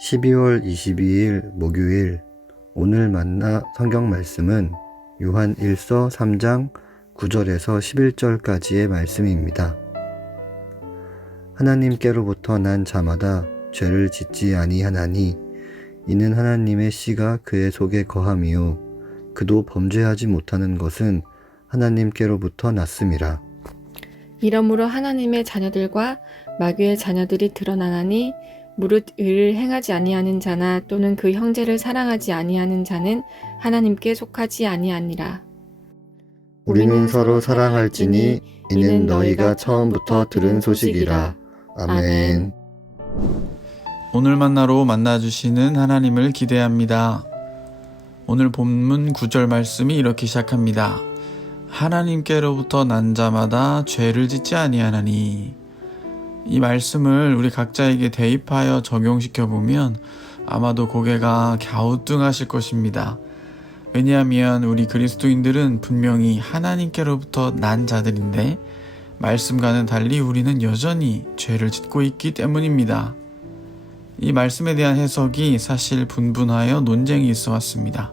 12월 22일 목요일 오늘 만나 성경 말씀은 요한 1서 3장 9절에서 11절까지의 말씀입니다. 하나님께로부터 난 자마다 죄를 짓지 아니하나니 이는 하나님의 씨가 그의 속에 거함이요 그도 범죄하지 못하는 것은 하나님께로부터 났음이라. 이러므로 하나님의 자녀들과 마귀의 자녀들이 드러나나니 무릇 의를 행하지 아니하는 자나 또는 그 형제를 사랑하지 아니하는 자는 하나님께 속하지 아니하니라. 우리는 서로 사랑할지니 이는 너희가 처음부터 들은 소식이라. 아멘. 오늘 만나로 만나주시는 하나님을 기대합니다. 오늘 본문 9절 말씀이 이렇게 시작합니다. 하나님께로부터 난 자마다 죄를 짓지 아니하나니. 이 말씀을 우리 각자에게 대입하여 적용시켜 보면 아마도 고개가 갸우뚱하실 것입니다. 왜냐하면 우리 그리스도인들은 분명히 하나님께로부터 난 자들인데 말씀과는 달리 우리는 여전히 죄를 짓고 있기 때문입니다. 이 말씀에 대한 해석이 사실 분분하여 논쟁이 있어 왔습니다.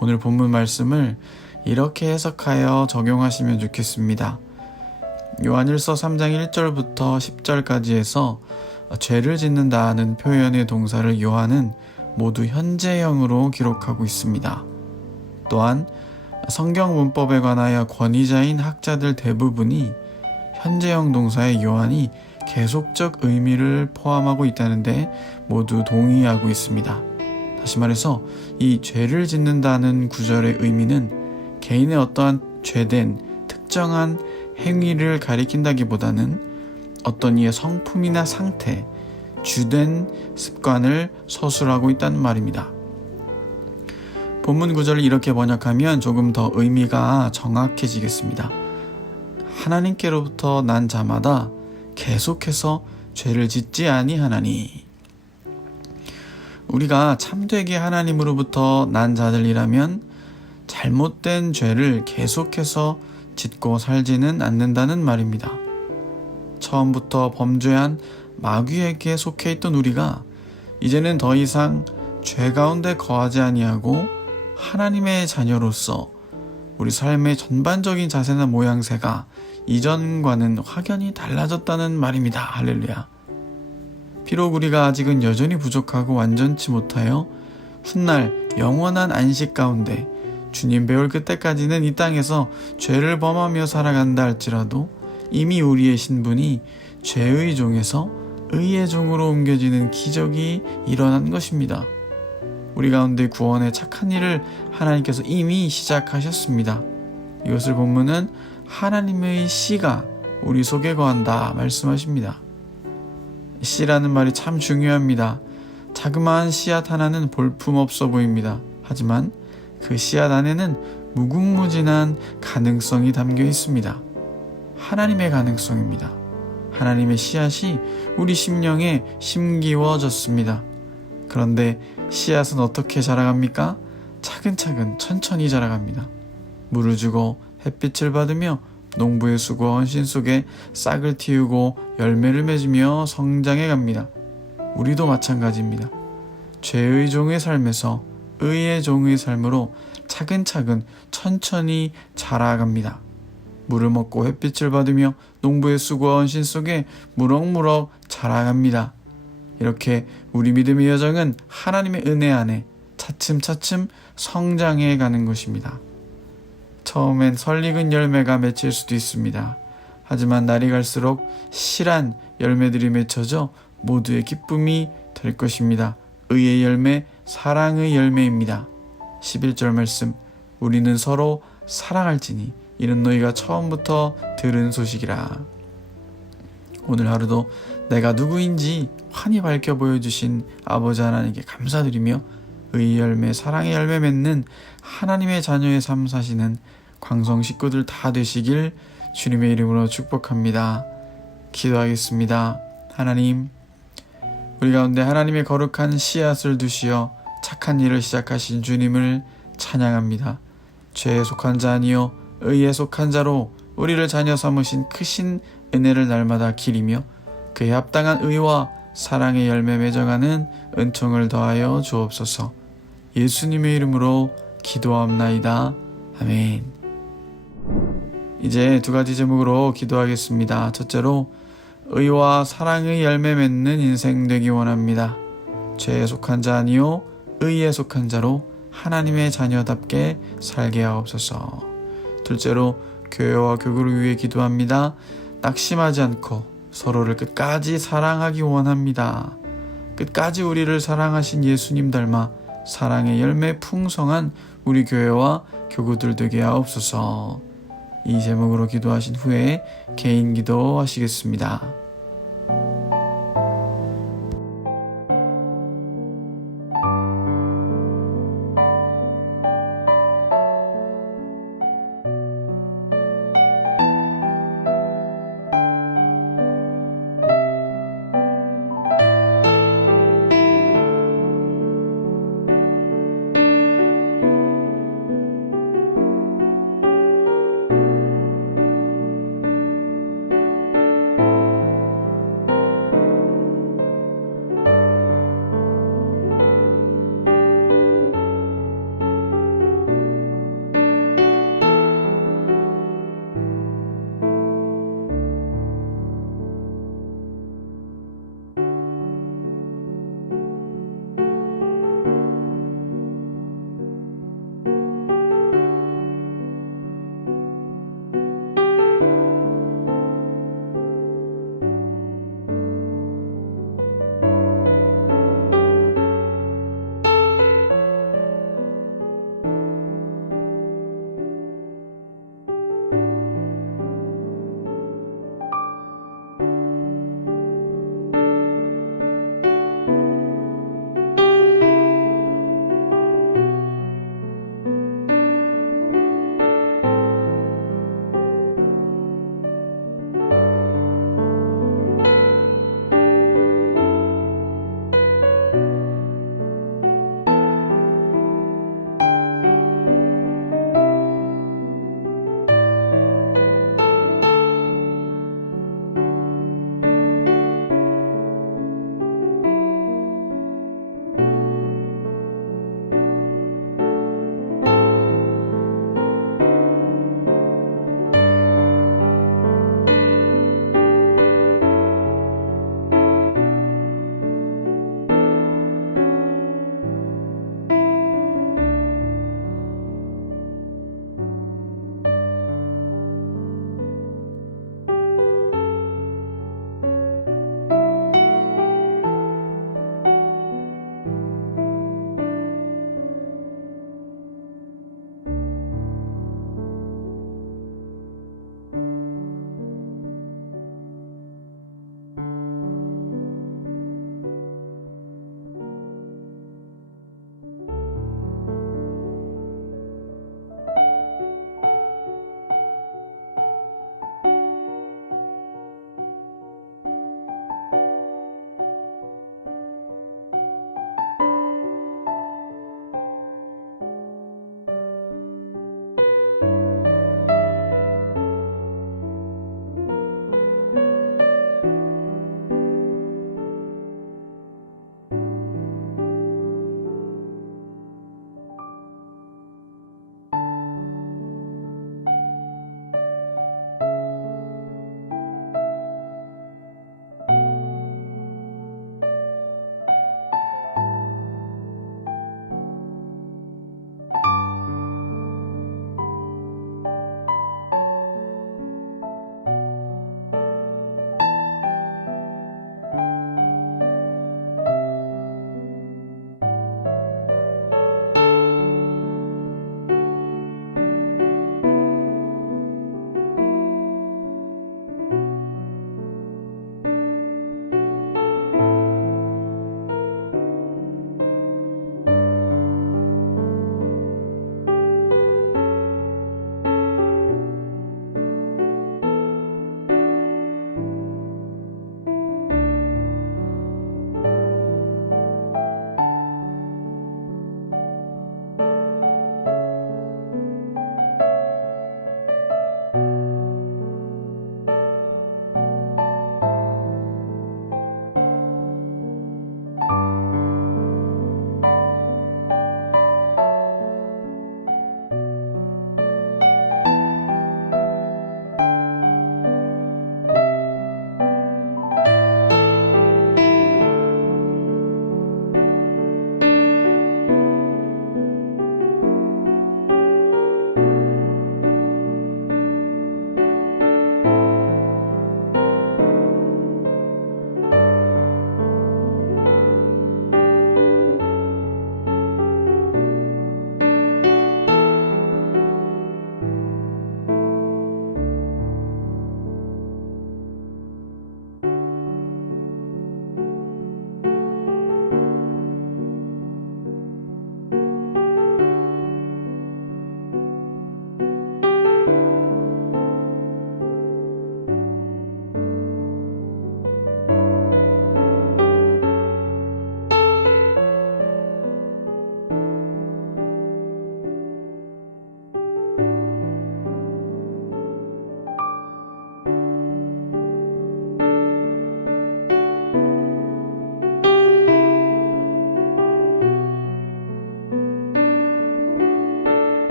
오늘 본문 말씀을 이렇게 해석하여 적용하시면 좋겠습니다. 요한일서 3장 1절부터 10절까지 해서 죄를 짓는다는 표현의 동사를 요한은 모두 현재형으로 기록하고 있습니다. 또한 성경 문법에 관하여 권위자인 학자들 대부분이 현재형 동사의 요한이 계속적 의미를 포함하고 있다는데 모두 동의하고 있습니다. 다시 말해서 이 죄를 짓는다는 구절의 의미는 개인의 어떠한 죄된 특정한 행위를 가리킨다기보다는 어떤 이의 성품이나 상태, 주된 습관을 서술하고 있다는 말입니다. 본문 구절을 이렇게 번역하면 조금 더 의미가 정확해지겠습니다. 하나님께로부터 난 자마다 계속해서 죄를 짓지 아니하나니. 우리가 참되게 하나님으로부터 난 자들이라면 잘못된 죄를 계속해서 짓고 살지는 않는다는 말입니다. 처음부터 범죄한 마귀에게 속해 있던 우리가 이제는 더 이상 죄 가운데 거하지 아니하고 하나님의 자녀로서 우리 삶의 전반적인 자세나 모양새가 이전과는 확연히 달라졌다는 말입니다. 할렐루야. 비록 우리가 아직은 여전히 부족하고 완전치 못하여 훗날 영원한 안식 가운데 주님 배울 그때까지는 이 땅에서 죄를 범하며 살아간다 할지라도 이미 우리의 신분이 죄의 종에서 의의 종으로 옮겨지는 기적이 일어난 것입니다. 우리 가운데 구원의 착한 일을 하나님께서 이미 시작하셨습니다. 이것을 본문은 하나님의 씨가 우리 속에 거한다 말씀하십니다. 씨라는 말이 참 중요합니다. 자그마한 씨앗 하나는 볼품없어 보입니다. 하지만 그 씨앗 안에는 무궁무진한 가능성이 담겨 있습니다. 하나님의 가능성입니다. 하나님의 씨앗이 우리 심령에 심기워졌습니다. 그런데 씨앗은 어떻게 자라갑니까? 차근차근 천천히 자라갑니다. 물을 주고 햇빛을 받으며 농부의 수고와 헌신 속에 싹을 틔우고 열매를 맺으며 성장해 갑니다. 우리도 마찬가지입니다. 죄의 종의 삶에서 의의 종의 삶으로 차근차근 천천히 자라갑니다. 물을 먹고 햇빛을 받으며 농부의 수고와 헌신 속에 무럭무럭 자라갑니다. 이렇게 우리 믿음의 여정은 하나님의 은혜 안에 차츰차츰 성장해 가는 것입니다. 처음엔 설익은 열매가 맺힐 수도 있습니다. 하지만 날이 갈수록 실한 열매들이 맺혀져 모두의 기쁨이 될 것입니다. 의의 열매, 사랑의 열매입니다. 11절 말씀, 우리는 서로 사랑할지니 이는 너희가 처음부터 들은 소식이라. 오늘 하루도 내가 누구인지 환히 밝혀 보여주신 아버지 하나님께 감사드리며 의의 열매, 사랑의 열매 맺는 하나님의 자녀의 삶 사시는 광성 식구들 다 되시길 주님의 이름으로 축복합니다. 기도하겠습니다. 하나님, 우리 가운데 하나님의 거룩한 씨앗을 두시어 착한 일을 시작하신 주님을 찬양합니다. 죄에 속한 자 아니요 의에 속한 자로 우리를 자녀 삼으신 크신 은혜를 날마다 기리며 그에 합당한 의와 사랑의 열매 맺어가는 은총을 더하여 주옵소서. 예수님의 이름으로 기도하옵나이다. 아멘. 이제 두 가지 제목으로 기도하겠습니다. 첫째로 의와 사랑의 열매 맺는 인생 되기 원합니다. 죄에 속한 자 아니요 의에 속한 자로 하나님의 자녀답게 살게 하옵소서. 둘째로 교회와 교구를 위해 기도합니다. 낙심하지 않고 서로를 끝까지 사랑하기 원합니다. 끝까지 우리를 사랑하신 예수님 닮아 사랑의 열매 풍성한 우리 교회와 교구들 되게 하옵소서. 이 제목으로 기도하신 후에 개인 기도 하시겠습니다.